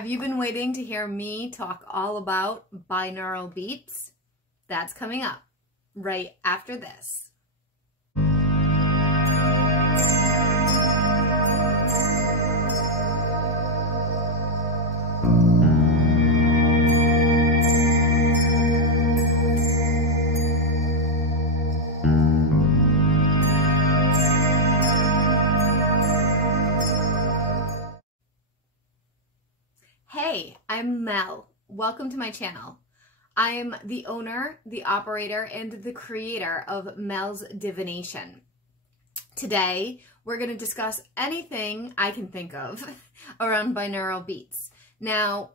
Have you been waiting to hear me talk all about binaural beats? That's coming up right after this. Hey, I'm Mel. Welcome to my channel. I'm the owner, the operator, and the creator of Mel's Divination. Today, we're going to discuss anything I can think of around binaural beats. Now,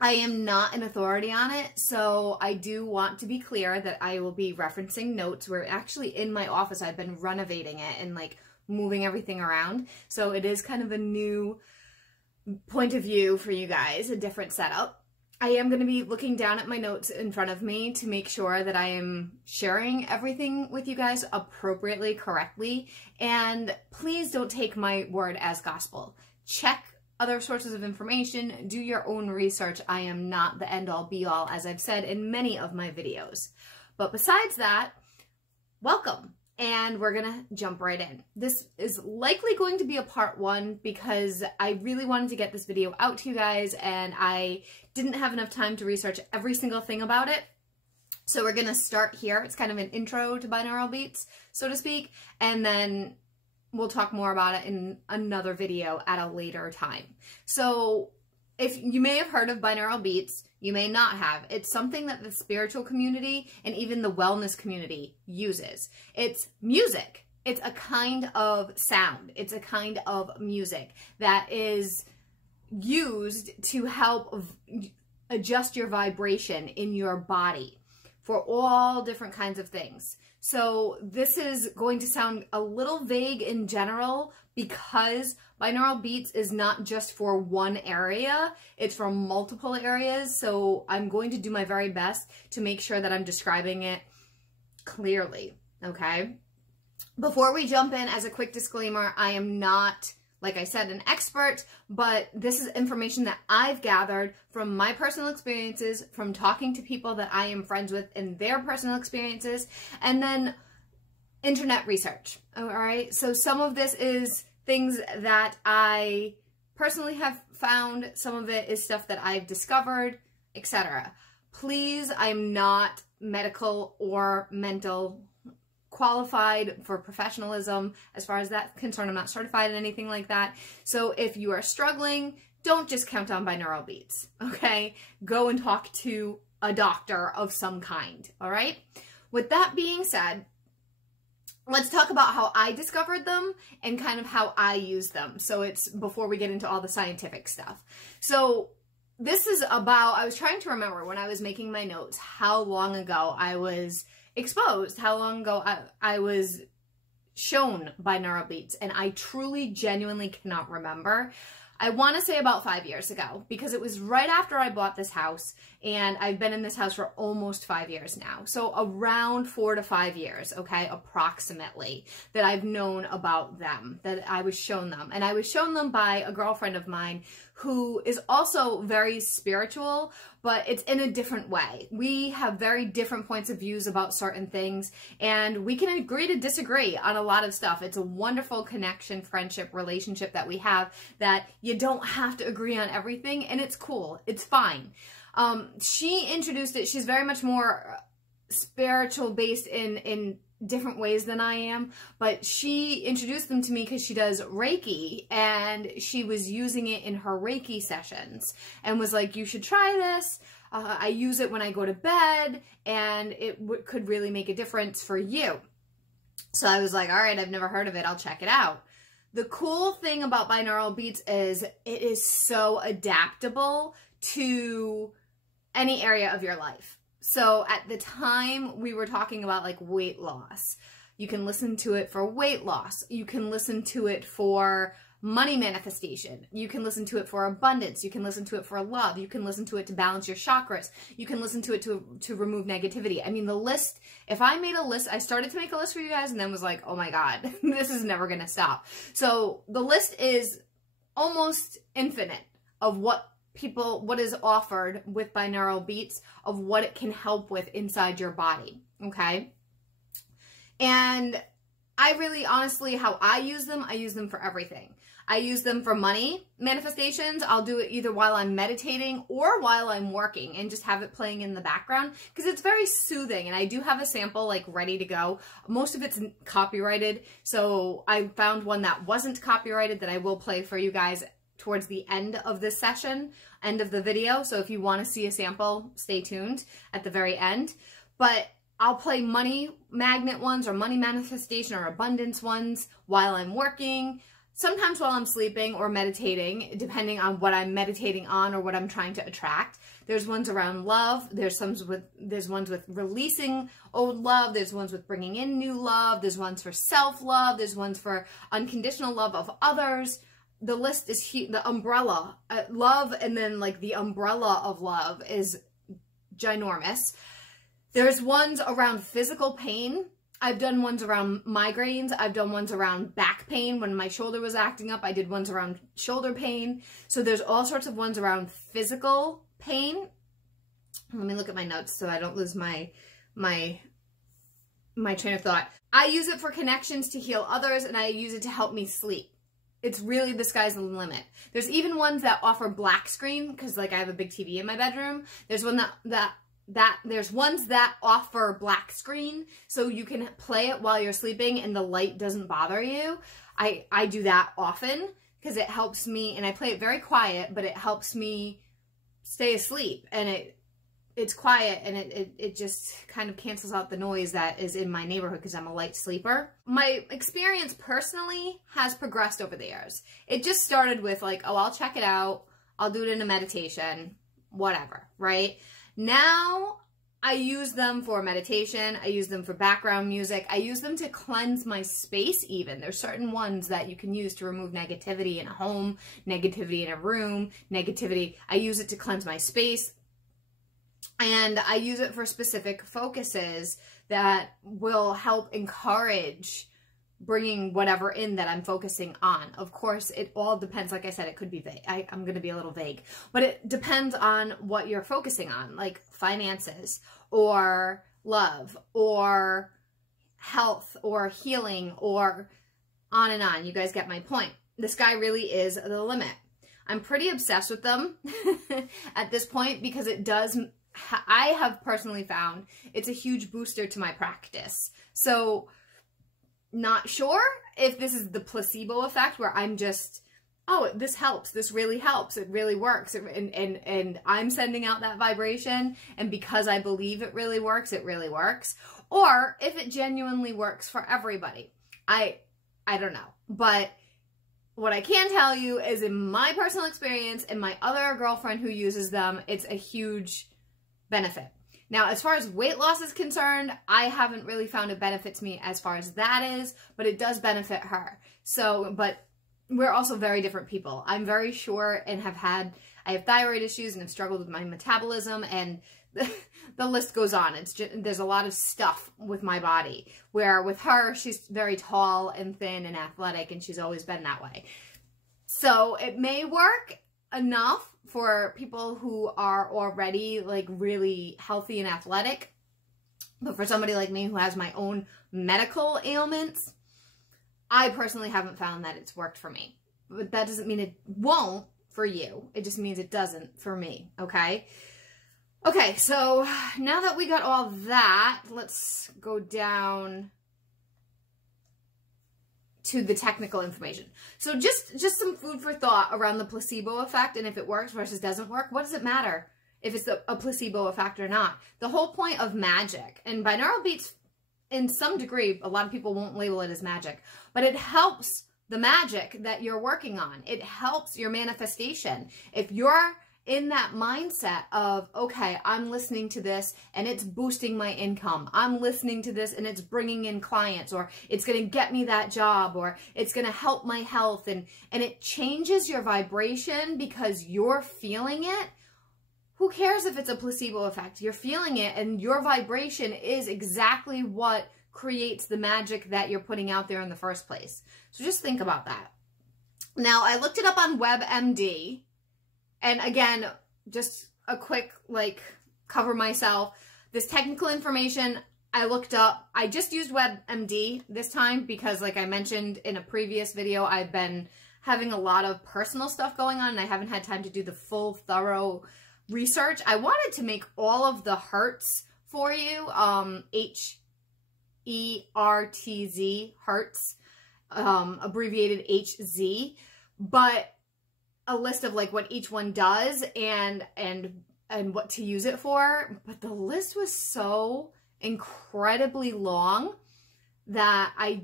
I am not an authority on it, so I do want to be clear that I will be referencing notes. We're actually in my office. I've been renovating it and like moving everything around, so it is kind of a new point of view for you guys, a different setup. I am going to be looking down at my notes in front of me to make sure that I am sharing everything with you guys appropriately, correctly, and please don't take my word as gospel. Check other sources of information, do your own research. I am not the end-all be-all, as I've said in many of my videos. But besides that, welcome. And we're gonna jump right in. This is likely going to be a part one because I really wanted to get this video out to you guys and I didn't have enough time to research every single thing about it. So we're gonna start here. It's kind of an intro to binaural beats, so to speak, and then we'll talk more about it in another video at a later time. So if you may have heard of binaural beats, you may not have. It's something that the spiritual community and even the wellness community uses. It's music. It's a kind of sound. It's a kind of music that is used to help adjust your vibration in your body for all different kinds of things. So this is going to sound a little vague in general because binaural beats is not just for one area, it's for multiple areas. So I'm going to do my very best to make sure that I'm describing it clearly, okay? Before we jump in, as a quick disclaimer, I am not, like I said, an expert, but this is information that I've gathered from my personal experiences, from talking to people that I am friends with in their personal experiences, and then internet research, all right? So some of this is things that I personally have found, some of it is stuff that I've discovered, etc. Please, I'm not medical or mental qualified for professionalism. As far as that's concerned, I'm not certified in anything like that. So if you are struggling, don't just count on binaural beats, okay? Go and talk to a doctor of some kind, all right? With that being said, let's talk about how I discovered them and kind of how I use them. So it's before we get into all the scientific stuff. So this is about, I was trying to remember when I was making my notes, how long ago I was exposed, how long ago I was shown binaural beats, and I truly, genuinely cannot remember. I want to say about 5 years ago, because it was right after I bought this house, and I've been in this house for almost 5 years now. So around 4 to 5 years, okay, approximately, that I've known about them, that I was shown them. And I was shown them by a girlfriend of mine who is also very spiritual, but it's in a different way. We have very different points of views about certain things, and we can agree to disagree on a lot of stuff. It's a wonderful connection, friendship, relationship that we have that you don't have to agree on everything, and it's cool. It's fine. She introduced it. She's very much more spiritual based in different ways than I am, but she introduced them to me because she does Reiki, and she was using it in her Reiki sessions and was like, you should try this. I use it when I go to bed, and it could really make a difference for you. So I was like, all right, I've never heard of it. I'll check it out. The cool thing about binaural beats is it is so adaptable to any area of your life. So at the time we were talking about like weight loss. You can listen to it for weight loss. You can listen to it for money manifestation. You can listen to it for abundance. You can listen to it for love. You can listen to it to balance your chakras. You can listen to it to remove negativity. I mean, the list, if I made a list, I started to make a list for you guys and then was like, oh my God, this is never going to stop. So the list is almost infinite of what what is offered with binaural beats of what it can help with inside your body, okay? And I really, honestly, how I use them for everything. I use them for money manifestations. I'll do it either while I'm meditating or while I'm working and just have it playing in the background because it's very soothing. And I do have a sample like ready to go. Most of it's copyrighted. So I found one that wasn't copyrighted that I will play for you guys towards the end of this session, end of the video. So if you want to see a sample, stay tuned at the very end. But I'll play money magnet ones or money manifestation or abundance ones while I'm working. Sometimes while I'm sleeping or meditating, depending on what I'm meditating on or what I'm trying to attract. There's ones around love. There's ones with releasing old love. There's ones with bringing in new love. There's ones for self-love. There's ones for unconditional love of others. The list is the umbrella. Love and then like the umbrella of love is ginormous. There's ones around physical pain. I've done ones around migraines. I've done ones around back pain. When my shoulder was acting up, I did ones around shoulder pain. So there's all sorts of ones around physical pain. Let me look at my notes so I don't lose my train of thought. I use it for connections to heal others, and I use it to help me sleep. It's really the sky's the limit. There's even ones that offer black screen because like I have a big TV in my bedroom. There's one there's ones that offer black screen so you can play it while you're sleeping and the light doesn't bother you. I do that often because it helps me, and I play it very quiet, but it helps me stay asleep, and it's quiet, and it just kind of cancels out the noise that is in my neighborhood because I'm a light sleeper. My experience personally has progressed over the years. It just started with like, oh, I'll check it out. I'll do it in a meditation, whatever, right? Now I use them for meditation. I use them for background music. I use them to cleanse my space even. There's certain ones that you can use to remove negativity in a home, negativity in a room, negativity. I use it to cleanse my space. And I use it for specific focuses that will help encourage bringing whatever in that I'm focusing on. Of course, it all depends. Like I said, it could be vague. I'm going to be a little vague, but it depends on what you're focusing on, like finances or love or health or healing or on and on. You guys get my point. The sky really is the limit. I'm pretty obsessed with them at this point because it does, I have personally found it's a huge booster to my practice. So not sure if this is the placebo effect where I'm just, oh, this helps. This really helps. It really works. And I'm sending out that vibration. And because I believe it really works, it really works. Or if it genuinely works for everybody. I don't know. But what I can tell you is in my personal experience and my other girlfriend who uses them, it's a huge benefit. Now, as far as weight loss is concerned, I haven't really found it benefits me as far as that is, but it does benefit her. So, but we're also very different people. I'm very short and I have thyroid issues and have struggled with my metabolism, and the list goes on. It's just, there's a lot of stuff with my body, where with her, she's very tall and thin and athletic, and she's always been that way. So it may work enough for people who are already like really healthy and athletic. But for somebody like me who has my own medical ailments, I personally haven't found that it's worked for me. But that doesn't mean it won't for you. It just means it doesn't for me, okay? Okay, so now that we got all that, let's go down to the technical information. So just some food for thought around the placebo effect and if it works versus doesn't work. What does it matter if it's a placebo effect or not? The whole point of magic, and binaural beats in some degree, a lot of people won't label it as magic, but it helps the magic that you're working on. It helps your manifestation. If you're in that mindset of, okay, I'm listening to this and it's boosting my income. I'm listening to this and it's bringing in clients, or it's going to get me that job, or it's going to help my health, and it changes your vibration because you're feeling it. Who cares if it's a placebo effect? You're feeling it, and your vibration is exactly what creates the magic that you're putting out there in the first place. So just think about that. Now, I looked it up on WebMD, And again, just a quick, like, cover myself. This technical information I looked up. I just used WebMD this time because, like I mentioned in a previous video, I've been having a lot of personal stuff going on and I haven't had time to do the full, thorough research. I wanted to make all of the hertz for you, H-E-R-T-Z, hertz, abbreviated HZ, but a list of like what each one does and what to use it for. But the list was so incredibly long that I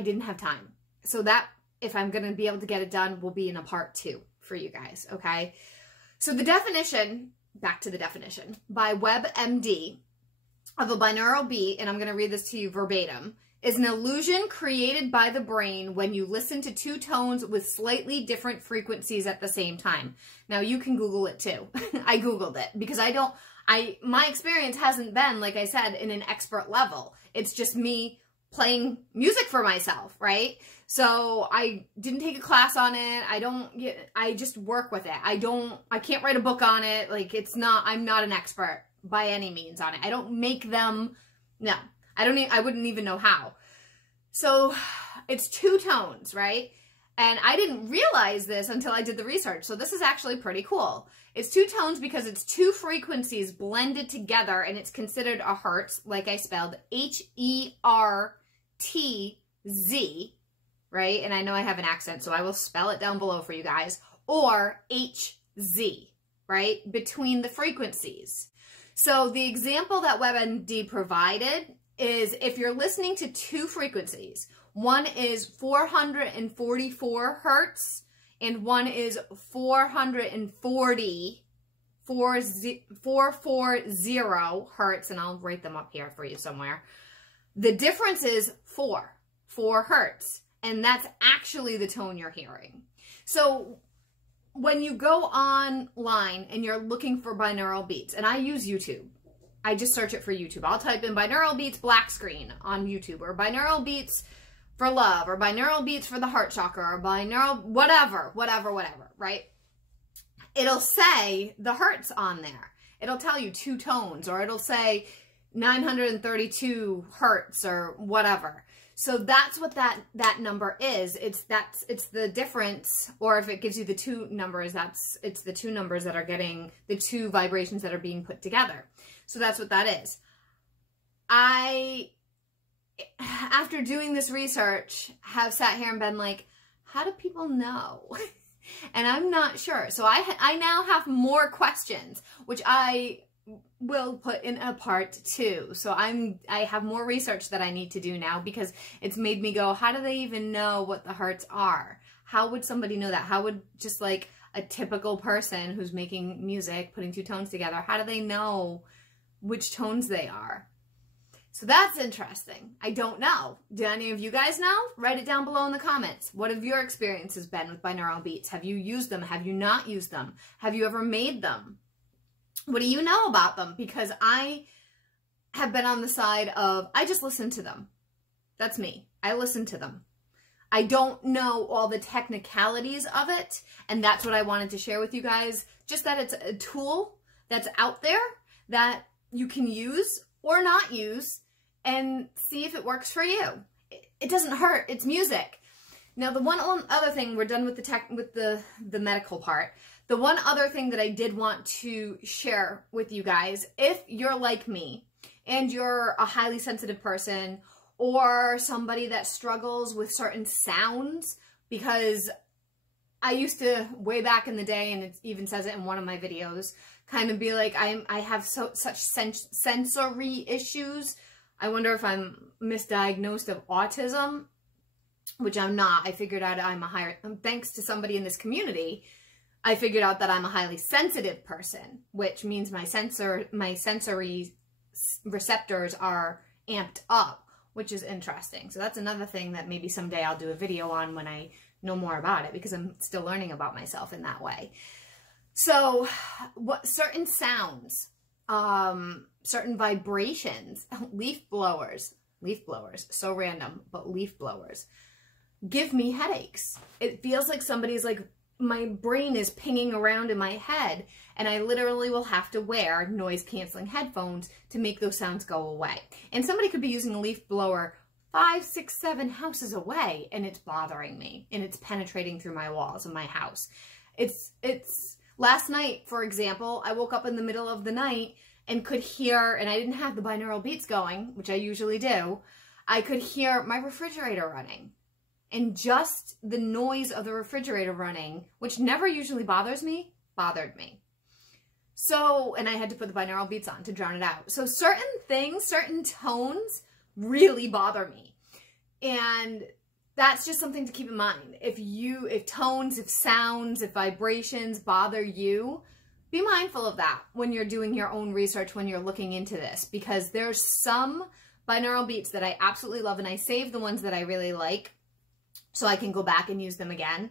didn't have time. So that, if I'm going to be able to get it done, will be in a part 2 for you guys, okay? So the definition, back to the definition, by WebMD of a binaural beat, and I'm going to read this to you verbatim, is an illusion created by the brain when you listen to 2 tones with slightly different frequencies at the same time. Now, you can Google it too. I Googled it because my experience hasn't been, like I said, in an expert level. It's just me playing music for myself, right? So I didn't take a class on it. I just work with it. I can't write a book on it. Like, I'm not an expert by any means on it. I don't make them. No, I wouldn't even know how. So it's 2 tones, right? And I didn't realize this until I did the research. So this is actually pretty cool. It's 2 tones because it's 2 frequencies blended together and it's considered a hertz, like I spelled, H-E-R-T-Z, right? And I know I have an accent, so I will spell it down below for you guys, or H-Z, right? Between the frequencies. So the example that WebMD provided is if you're listening to 2 frequencies, one is 444 hertz and one is 440 hertz, and I'll write them up here for you somewhere. The difference is 4 hertz, and that's actually the tone you're hearing. So when you go online and you're looking for binaural beats, and I use YouTube, I just search it for YouTube. I'll type in binaural beats black screen on YouTube, or binaural beats for love, or binaural beats for the heart chakra, or binaural whatever, right? It'll say the hertz on there. It'll tell you 2 tones, or it'll say 932 hertz or whatever. So that's what that number is. It's the difference, or if it gives you the 2 numbers, it's the 2 numbers that are getting the 2 vibrations that are being put together. So that's what that is. After doing this research, have sat here and been like, how do people know? And I'm not sure. So I now have more questions, which I will put in a part 2. So I have more research that I need to do now, because it's made me go, how do they even know what the hertz are? How would somebody know that? How would just like a typical person who's making music, putting 2 tones together, how do they know which tones they are? So that's interesting. I don't know. Do any of you guys know? Write it down below in the comments. What have your experiences been with binaural beats? Have you used them? Have you not used them? Have you ever made them? What do you know about them? Because I have been on the side of, I just listen to them. That's me. I listen to them. I don't know all the technicalities of it, and that's what I wanted to share with you guys. Just that it's a tool that's out there that you can use or not use and see if it works for you. It doesn't hurt. It's music. Now, the one other thing, we're done with the medical part. The one other thing that I did want to share with you guys, if you're like me and you're a highly sensitive person or somebody that struggles with certain sounds, because I used to, way back in the day, and it even says it in one of my videos, kind of be like, I have such sensory issues. I wonder if I'm misdiagnosed of autism, which I'm not. I figured out thanks to somebody in this community, I figured out that I'm a highly sensitive person, which means my sensory receptors are amped up, which is interesting. So that's another thing that maybe someday I'll do a video on when I know more about it, because I'm still learning about myself in that way. So what certain sounds, certain vibrations, leaf blowers, so random, but leaf blowers give me headaches. It feels like somebody's like my brain is pinging around in my head, and I literally will have to wear noise canceling headphones to make those sounds go away. And somebody could be using a leaf blower 5, 6, 7 houses away, and it's bothering me, and it's penetrating through my walls of my house. It's last night, for example, I woke up in the middle of the night and could hear, and I didn't have the binaural beats going, which I usually do. I could hear my refrigerator running. And just the noise of the refrigerator running, which never usually bothers me, bothered me. So, and I had to put the binaural beats on to drown it out. So certain things, certain tones really bother me. And that's just something to keep in mind. If tones, if sounds, if vibrations bother you, be mindful of that when you're doing your own research, when you're looking into this, because there's some binaural beats that I absolutely love, and I save the ones that I really like so I can go back and use them again.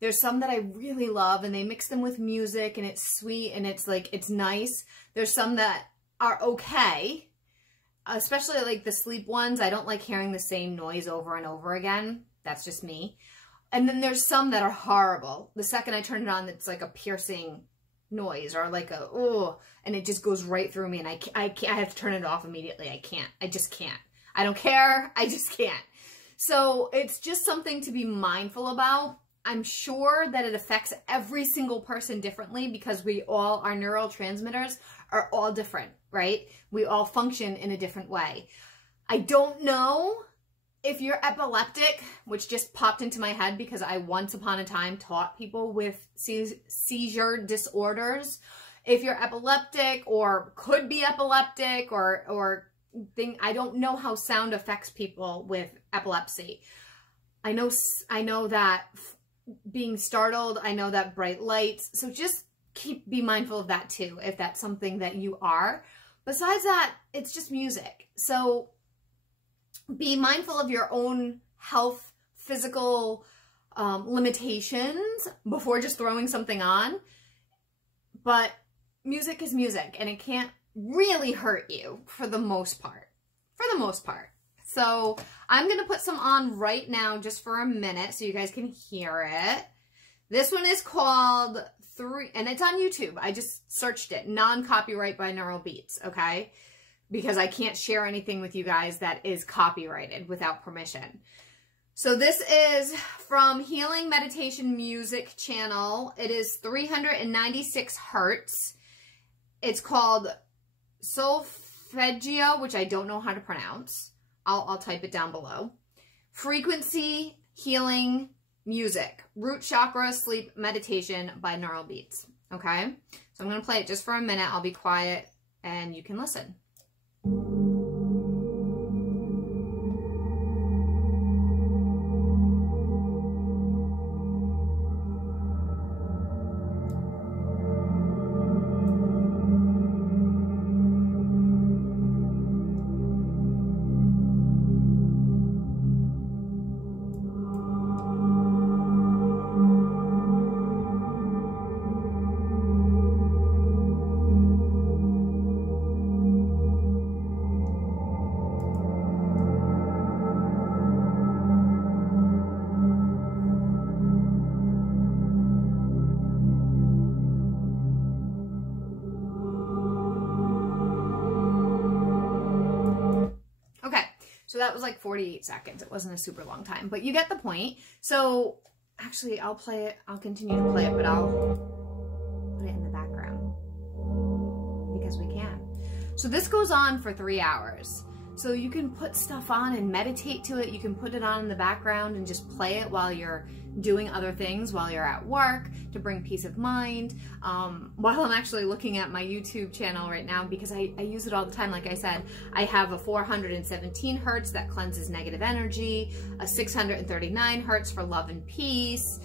There's some that I really love, and they mix them with music, and it's sweet, and it's like, it's nice. There's some that are okay, especially like the sleep ones. I don't like hearing the same noise over and over again. That's just me. And then there's some that are horrible. The second I turn it on, it's like a piercing noise, or like a, oh, and it just goes right through me, and I have to turn it off immediately. I just can't. I don't care. I just can't. So it's just something to be mindful about. I'm sure that it affects every single person differently, because our neurotransmitters are all different, right? We all function in a different way. I don't know if you're epileptic, which just popped into my head because I once upon a time taught people with seizure disorders. If you're epileptic or could be epileptic or I don't know how sound affects people with epilepsy. I know that being startled, I know that bright lights. So just be mindful of that too, if that's something that you are. Besides that, it's just music. So be mindful of your own health, physical limitations before just throwing something on. But music is music, and it can't really hurt you for the most part. So I'm going to put some on right now just for a minute so you guys can hear it. This one is called and it's on YouTube. I just searched it, non-copyright binaural beats, okay? Because I can't share anything with you guys that is copyrighted without permission. So this is from Healing Meditation Music channel. It is 396 hertz. It's called Solfeggio, which I don't know how to pronounce. I'll type it down below. Frequency Healing Music, Root Chakra Sleep Meditation Binaural Beats. Okay, so I'm going to play it just for a minute. I'll be quiet and you can listen. So that was like 48 seconds. It wasn't a super long time, but you get the point. So actually I'll play it. I'll continue to play it, but I'll put it in the background because we can. So this goes on for 3 hours. So you can put stuff on and meditate to it. You can put it on in the background and just play it while you're doing other things, while you're at work, to bring peace of mind. While I'm actually looking at my YouTube channel right now, because I use it all the time. Like I said, I have a 417 hertz that cleanses negative energy, a 639 hertz for love and peace.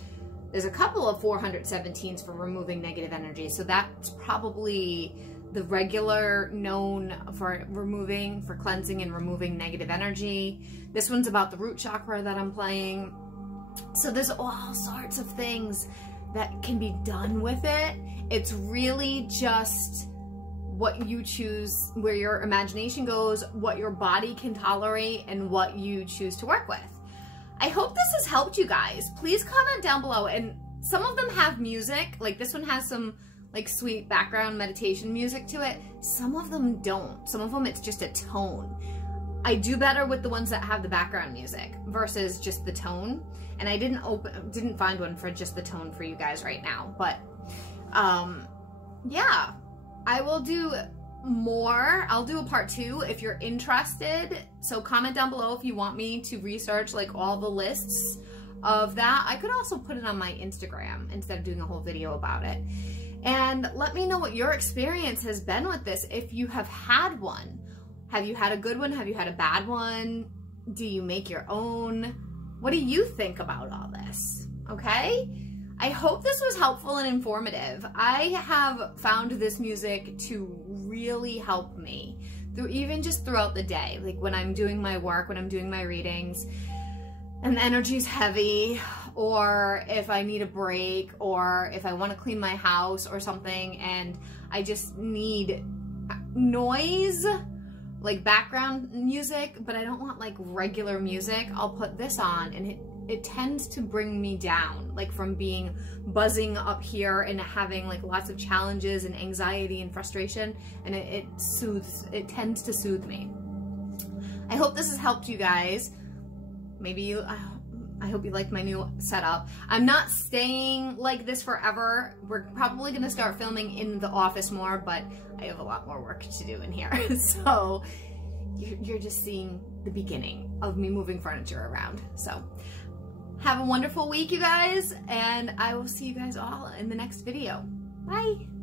There's a couple of 417s for removing negative energy. So that's probably the regular known for cleansing and removing negative energy. This one's about the root chakra that I'm playing. So there's all sorts of things that can be done with it. It's really just what you choose, where your imagination goes, what your body can tolerate, and what you choose to work with. I hope this has helped you guys. Please comment down below, and some of them have music, like this one has some like sweet background meditation music to it. Some of them don't. Some of them it's just a tone. I do better with the ones that have the background music versus just the tone. And I didn't find one for just the tone for you guys right now, but yeah, I will do more. I'll do a part 2 if you're interested. So comment down below if you want me to research like all the lists of that. I could also put it on my Instagram instead of doing a whole video about it. And let me know what your experience has been with this. If you have had one, have you had a good one? Have you had a bad one? Do you make your own? What do you think about all this? Okay? I hope this was helpful and informative. I have found this music to really help me even just throughout the day. Like when I'm doing my work, when I'm doing my readings, and the energy's heavy, or if I need a break, or if I want to clean my house or something, and I just need noise, like background music, but I don't want like regular music, I'll put this on, and it tends to bring me down, like from being buzzing up here and having like lots of challenges and anxiety and frustration, and it tends to soothe me. I hope this has helped you guys. Maybe I hope you liked my new setup. I'm not staying like this forever. We're probably gonna start filming in the office more, but I have a lot more work to do in here. So you're just seeing the beginning of me moving furniture around. So have a wonderful week, you guys, and I will see you guys all in the next video. Bye.